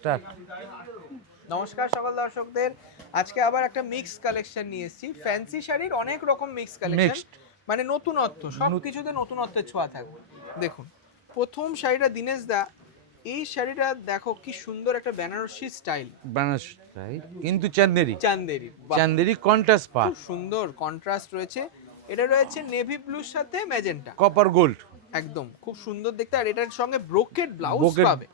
Start. নমস্কার সকল দর্শকদের, আজকে আবার একটা মিক্স কালেকশন নিয়ে এসেছি। ফ্যান্সি শাড়ির অনেক রকম মিক্স কালেকশন, Mixed। মানে নতুনত্ব, সব কিছুতে নতুনত্বের ছোঁয়া থাকবে। দেখুন প্রথম শাড়িটা দিনেশ দা, এই শাড়িটা দেখো কি সুন্দর একটা বেনারসি স্টাইল, বানারসি স্টাইল কিন্তু চান্দেরি, চান্দেরি, বাহ, চান্দেরি কন্ট্রাস্ট পার, খুব সুন্দর কন্ট্রাস্ট রয়েছে। এটা রয়েছে নেভি ব্লুর সাথে ম্যাজেন্টা, কপার গোল্ড, একদম খুব সুন্দর দেখতে। আর এটার সঙ্গে ব্রোকেড ব্লাউজ বোকেট। পাবে,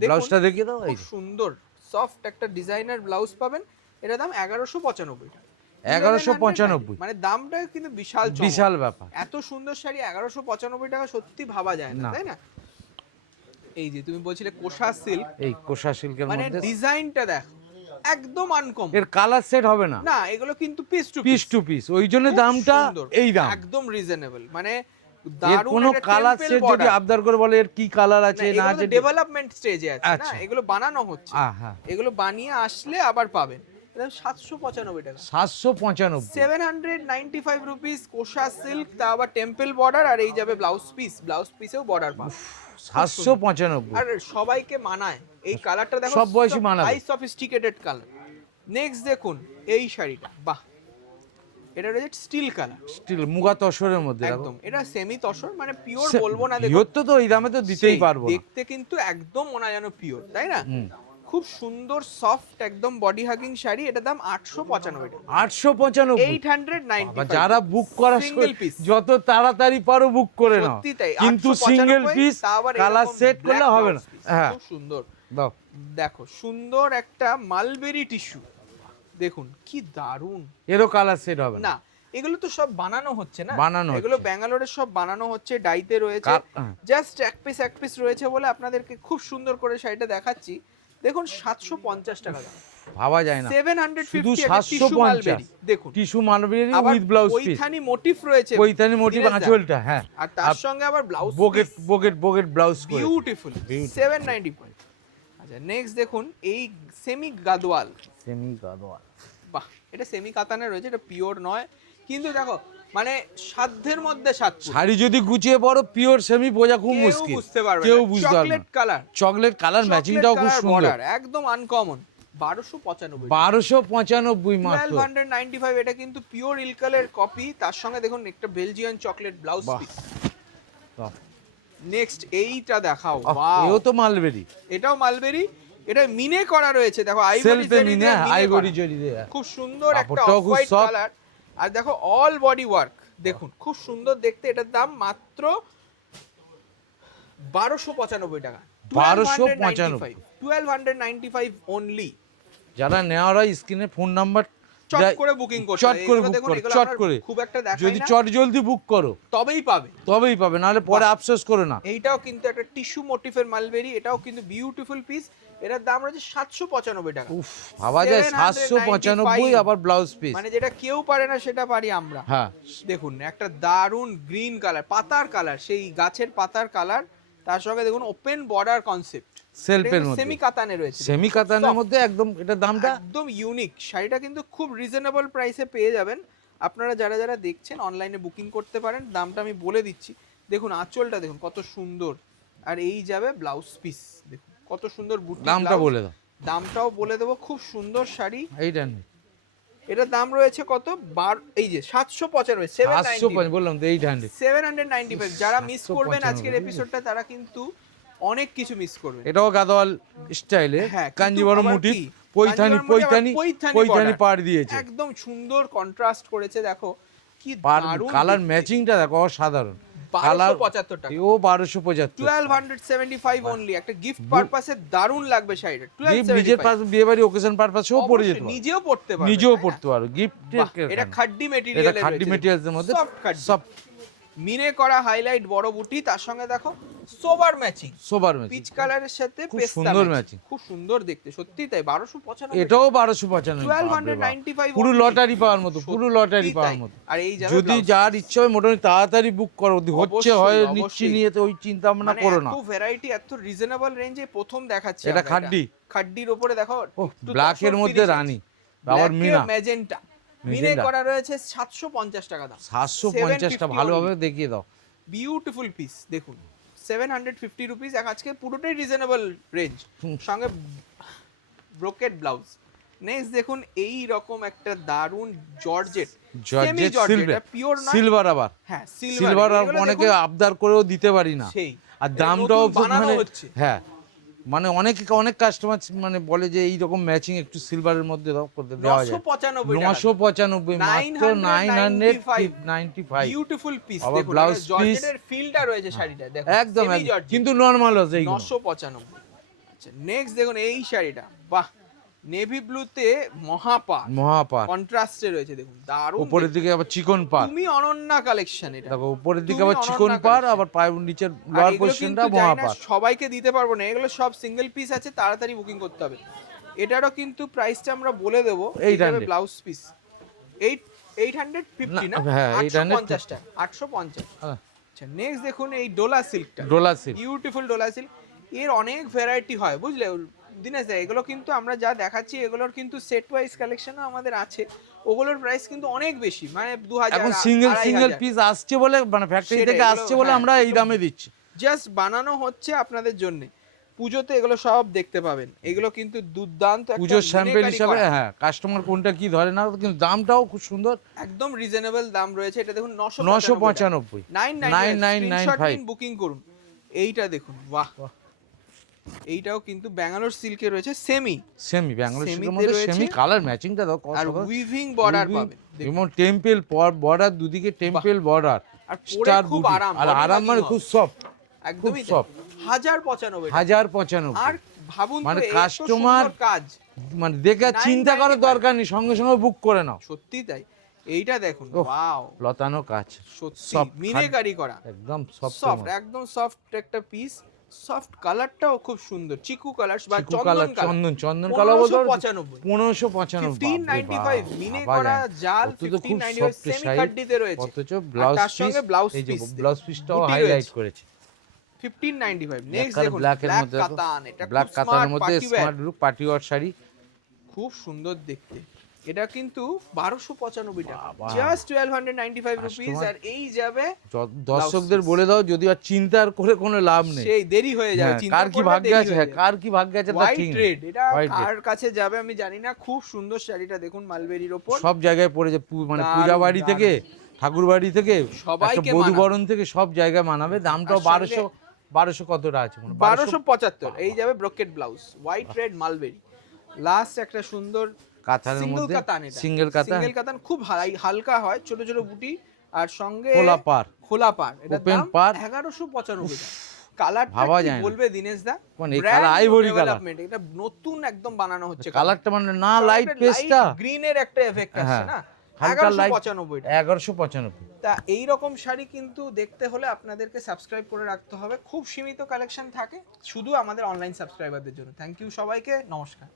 ব্লাউজটা দেখিয়ে দাও। এই খুব সুন্দর সফট একটা ডিজাইনার ব্লাউজ পাবেন। এটার দাম 1195 টাকা। 1195, মানে দামটা কিন্তু বিশাল চমক। বিশাল ব্যাপার। এত সুন্দর শাড়ি 1195 টাকা সত্যি ভাবা যায় না, না। তাই না? এই যে তুমি বলছিলে কোষা সিল্ক, এই কোষা সিল্কের মানে মধ্যে ডিজাইনটা দেখো একদম আনকমন। এর কালার সেট হবে না, না এগুলো কিন্তু পিস টু পিস, ওই জন্য দামটা এই দাম, একদম রিজনেবল। মানে এর দারুণ কোনো একটা কালার টেম্পল সেট যদি বর্ডার। আবদার করে বলে এর কি কালার আছে না আছে, ডেভেলপমেন্ট স্টেজে আছে না, আচ্ছা। এগুলো বানানো হচ্ছে। হ্যাঁ, এগুলো বানিয়ে আসলে আবার পাবেন। এটা 795 টাকা, 795, 795 রুপিস। কোষা সিল্ক, তা আবার টেম্পল বর্ডার, আর এই যাবে ব্লাউজ পিস, ব্লাউজ পিসেও বর্ডার পাবে। 795। আর সবাইকে মানায় এই কালারটা, দেখো সব বয়সী মানাবে। High sophisticated colour. নেক্সট দেখুন এই শাড়িটা, বাহ, এটা রয়েছে স্টিল কালার, স্টিল মুগা তসরের মধ্যে একদম। এটা সেমি তসর, মানে পিওর সে- বলবো না, দেখো পিওর তো এই দামে তো দিতেই সেই, পারবো না। দেখতে কিন্তু একদম মনে হয় যেন পিওর, তাই না? হুম। খুব সুন্দর সফট একদম বডি হাগিং শাড়ি। এটা দাম 895 টাকা, 895। 895। যারা বুক করা সিঙ্গেল পিস, যত তাড়াতাড়ি পারো বুক করে নাও, সত্যি তাই। কিন্তু 895, সিঙ্গেল পিস তা আবার কালার এরকম সেট করলে black হবে না। blouse piece, হ্যাঁ, খুব সুন্দর। দাও। দেখো সুন্দর একটা মালবেরি টিস্যু, দেখুন কি দারুন। এরও কালার সেট হবে না, না এগুলো তো সব বানানো হচ্ছে না, বানানো এগুলো হচ্ছে। ব্যাঙ্গালোরে সব বানানো হচ্ছে, ডাইতে রয়েছে। হ্যাঁ। জাস্ট এক পিস রয়েছে বলে আপনাদেরকে খুব সুন্দর করে শাড়িটা দেখাচ্ছি। দেখুন 750 টাকা দাম, ভাবা যায় না, 750 শুধু একটা টিস্যু 750। মালবেরি, দেখুন। টিস্যু মালবেরি আবার with blouse piece, Paithani motive রয়েছে, পৈথানি মোটিভ দিনেশ দা। আঁচলটা, হ্যাঁ, আর তার সঙ্গে আবার ব্লাউজ বোকেট ব্লাউজ করে বিউটিফুল, 795। আচ্ছা নেক্সট দেখুন এই সেমি গাদোয়াল, সেমি গাদোয়াল। বাহ, এটা সেমি কাতানে রয়েছে, এটা পিওর নয়, কিন্তু দেখো মানে সাধ্যের মধ্যে সাত। শাড়ি যদি গুছিয়ে পড়ো পিওর সেমি বোঝা খুব মুশকিল, বুঝতে পারবে কেউ না। বুঝতে পারবে চকলেট না। কালার, চকলেট কালার ম্যাচিংটাও খুব সুন্দর, একদম আনকমন। 1295, 1295 মাত্র। 1295। এটা কিন্তু পিওর ইলকালের কপি, তার সঙ্গে দেখুন একটা বেলজিয়ান চকলেট ব্লাউজ বাহ। পিস। বাহ। নেক্সট এইটা দেখাও, আহ, ওয়াও, এও তো মালবেরি, এটাও মালবেরি। এটা মিনে করা রয়েছে, দেখো আইভরি সেলফে জরি মিনে, দিয়ে মিনে আইভরি করা। জরি দিয়ে, খুব সুন্দর একটা কাপড়টাও অফ খুব হোয়াইট soft। কালার। আর দেখো অল বডি ওয়ার্ক, দেখুন খুব সুন্দর দেখতে। এটার দাম মাত্র 1295 টাকা, 1295। 1295 অনলি। যারা নেওয়ার হয় স্ক্রিনে ফোন নাম্বার চট করে বুকিং করতে চট করে এগুলো বুক দেখুন, করো, এগুলো চট আমরা করে। খুব একটা দেখাই যদি না, চট জলদি বুক করো তবেই পাবে। তবেই পাবে, নাহলে পরে আফসোস করে না। এইটাও কিন্তু একটা টিস্যু মোটিফের মালবেরি, এটাও কিন্তু বিউটিফুল পিস। এটার দাম রয়েছে 795 টাকা। উফ, ভাবা যায় 795, আবার ব্লাউজ পিস, মানে যেটা কেউ পারে না সেটা পারি আমরা। হ্যাঁ। দেখুন একটা দারুন গ্রিন কালার, পাতার কালার, সেই গাছের পাতার কালার, তার সঙ্গে দেখুন ওপেন বর্ডার কনসেপ্ট, সেলফের মধ্যে সেমি কাতানে রয়েছে, সেমি কাতানের মধ্যে একদম, এটার দামটা একদম ইউনিক। শাড়িটা কিন্তু খুব রিজনেবল প্রাইসে পেয়ে যাবেন। আপনারা যারা যারা দেখছেন অনলাইনে বুকিং করতে পারেন, দামটা আমি বলে দিচ্ছি। দেখুন আঁচলটা দেখুন কত সুন্দর, আর এই যাবে ব্লাউজ পিস, দেখুন কত সুন্দর বুটি। দামটা বলে দাও। দামটাও বলে দেবো, খুব সুন্দর শাড়ি। এইটা নেই, এটার দাম রয়েছে কত, এই যে 795, 795 বললাম তো, 800, 795। যারা মিস করবেন 795 আজকের এপিসোডটা, তারা কিন্তু অনেক কিছু মিস করবেন। এটাও গাদোয়াল স্টাইলে, হ্যাঁ, কিন্তু কাঞ্জিবরম আবার মোটিভ, কি? পৈথানি কাঞ্জিবরম মোটিভ, আবার পৈথানি border। পাড় দিয়েছে, একদম সুন্দর কন্ট্রাস্ট করেছে, দেখো কি পাড় দারুণ কালার দেখতে। ম্যাচিংটা দেখো অসাধারণ। কালার 1275 টাকা, ও 1275, 1275 অনলি। একটা গিফট পারপাসে দারুণ লাগবে শাড়িটা। নিজের 1275 বিয়ে বাড়ি ওকেশন পারপাসেও পরে যেতে পারো, নিজেও পড়তে পারবে, নিজেও তাই না? পড়তে পারো গিফট। বাহ, এটা খাড্ডি এটা মেটেরিয়ালের, খাড্ডি মেটেরিয়ালসের মধ্যে সব মিনে করা হাইলাইট বড় বুটি, তার সঙ্গে দেখো সোবার ম্যাচিং, সোবার ম্যাচিং, পিচ কালারের সাথে খুব পেস্তা সুন্দর ম্যাচিং, ম্যাচিং। খুব সুন্দর দেখতে, সত্যি তাই। 1295, এটাও 1295, 1295 পুরো only। লটারি পাওয়ার মতো, পুরো লটারি সত্যি পাওয়ার তাই। মতো। আর এই যাবে যদি blouse যার piece। ইচ্ছে হয় মোটামুটি তাড়াতাড়ি বুক করো, হচ্ছে অবশ্যই, হয় অবশ্যই। নিচ্ছি নিয়ে, তো ওই চিন্তা ভাবনা মানে করো না। এত ভ্যারাইটি, এত রিজনেবল রেঞ্জে প্রথম দেখাচ্ছি এটা আমরা। খাড্ডি, খাড্ডির উপরে দেখো একটু ব্ল্যাক এর তসর মধ্যে finish রানী, আছে। আবার Black এ মিনা, ম্যাজেন্টা, মিনে ম্যাজেন্টা। করা রয়েছে 750 টাকা দাম। 750টা 750 ভালোভাবে only। দেখিয়ে দাও। বিউটিফুল পিস, দেখুন 750 রুপিস। আজকে পুরোটাই রিজনেবল রেঞ্জ, সঙ্গে ব্রোকেট ব্লাউজ। নেক্সট দেখুন এই রকম একটা দারুন জর্জেট, সেমি জর্জেট, এটা পিওর নয়, সিলভার আবার, হ্যাঁ সিলভার অনেকে আবদার করেও দিতে পারি না, সেই আর দামটাও বানানো মানে হচ্ছে। হ্যাঁ, মানে অনেক কাস্টমার মানে বলে যে এই রকম ম্যাচিং একটু সিলভারের মধ্যে দাও করতে দেওয়া যায়। 995 মাত্র 995। বিউটিফুল পিস, আবার দেখুন ব্লাউজ পিস জর্জেটের ফিলটা রয়েছে শাড়িটা, দেখুন একদম সেমি জর্জেট, কিন্তু নরমাল আছে এইগুলো। 995। আচ্ছা নেক্সট দেখুন এই শাড়িটা, বাহ, নেভি ব্লুতে মহাপার কন্ট্রাস্টে রয়েছে, দেখুন দারুণ। উপরের দিকে আবার চিকন পার, তুমি অনন্যা কালেকশন, এটা দেখো উপরের দিকে আবার চিকন পার, আবার পায়ের নিচের লোয়ার পোরশনটা মহাপার। সবাইকে দিতে পারবো না, এগুলো সব সিঙ্গেল পিস আছে, তাড়াতাড়ি বুকিং করতে হবে। এটারও কিন্তু প্রাইসটা আমরা বলে দেবো, এইভাবে ব্লাউজ পিস 850 না, হ্যাঁ 850 টাকা, 850। আচ্ছা নেক্সট দেখুন এই ডোলা সিল্কটা, বিউটিফুল ডোলা সিল্ক। এর অনেক ভ্যারাইটি হয় বুঝলে দিনেশ দা, এগুলো কিন্তু আমরা যা দেখাচ্ছি এগুলোর কিন্তু সেট ওয়াইজ কালেকশনও আমাদের আছে, ওগুলোর প্রাইস কিন্তু অনেক বেশি, মানে 2000, এখন সিঙ্গেল পিস আসছে বলে, মানে ফ্যাক্টরি থেকে আসছে বলে আমরা এই দামে দিচ্ছি, জাস্ট বানানো হচ্ছে আপনাদের জন্য। পুজোতে এগুলো সব দেখতে পাবেন, এগুলো কিন্তু দুর্দান্ত একটা পুজোর স্যাম্পল হিসাবে। হ্যাঁ, কাস্টমার কোনটা কি ধরে না, কিন্তু দামটাও খুব সুন্দর, একদম রিজনেবল দাম রয়েছে। এটা দেখুন 995 999 বুকিং করুন। এইটা দেখুন, বাহ, এইটাও কিন্তু ব্যাঙ্গালোর সিল্কে রয়েছে, সেমি ব্যাঙ্গালোর সিল্কের মধ্যে সেমি কালার ম্যাচিংটা দাও, আর উইভিং বর্ডার পাবেন, এবং টেম্পল বর্ডার, দুদিকে টেম্পল বর্ডার, আর স্টার খুব আরাম, আর আরাম মানে খুব সফট, একদমই সফট। 1095। আর ভাবুন মানে তো কাস্টমার কাজ, মানে দেখে চিন্তা করার দরকার নেই, সঙ্গে সঙ্গে বুক করে নাও। সত্যি তাই। এইটা দেখুন, ওয়াও, লতানো কাজ, সত্যি মিনেকারি করা, একদম সফট, একদম সফট একটা পিস। সফট কালারটাও খুব সুন্দর, চিকু কালার বা চন্দন কালার বলতে 1595 1595 মিনে করা জাল, 1595 সেমি কাটডিতে রয়েছে, অথচ ব্লাউজ তার সঙ্গে ব্লাউজ এই যে পিস, ব্লাউজ পিসটাও হাইলাইট করেছে 1595। নেক্সট দেখুন ব্ল্যাক এর মধ্যে, কাতান, এটা ব্ল্যাক কাতানের মধ্যে smart look party wear sari, খুব সুন্দর দেখতে। এটা কিন্তু 1295 টাকা, জাস্ট 1295 রুপিস। আর এই যাবে, দর্শকদের বলে দাও যদি আর চিন্তার করে কোনো লাভ নেই, সেই দেরি হয়ে যাবে, কার কি ভাগ্য আছে, কার কি ভাগ্য আছে তা ঠিক নেই। এটা কার কাছে যাবে আমি জানি না। খুব সুন্দর শাড়িটা দেখুন, মালবেরির উপর, সব জায়গায় পড়েছে, মানে পূজা বাড়ি থেকে, ঠাকুর বাড়ি থেকে, সবাইকে বধূবরণ থেকে সব জায়গায় মানাবে। দামটাও 1200 কতটা আছে, 1275। এই যাবে brocade blouse, white red mulberry. Last একটা সুন্দর কাতানের মধ্যে সিঙ্গেল কাতান, খুব হালকা হয়, ছোট ছোট বুটি, আর সঙ্গে খোলা পার। এটা দাম 1195 টাকা। কালারটা কি বলবে দিনেশ দা, মানে কালার আইভরি কালার, এটা নতুন একদম বানানো হচ্ছে। কালারটা মানে না লাইট পেস্টটা, গ্রিনের একটা এফেক্ট আসছে না, 1195 তা এইরকম শাড়ি কিন্তু দেখতে হলে আপনাদেরকে সাবস্ক্রাইব করে রাখতে হবে। খুব সীমিত কালেকশন থাকে শুধু আমাদের অনলাইন সাবস্ক্রাইবারদের জন্য। থ্যাংক ইউ সবাইকে, নমস্কার।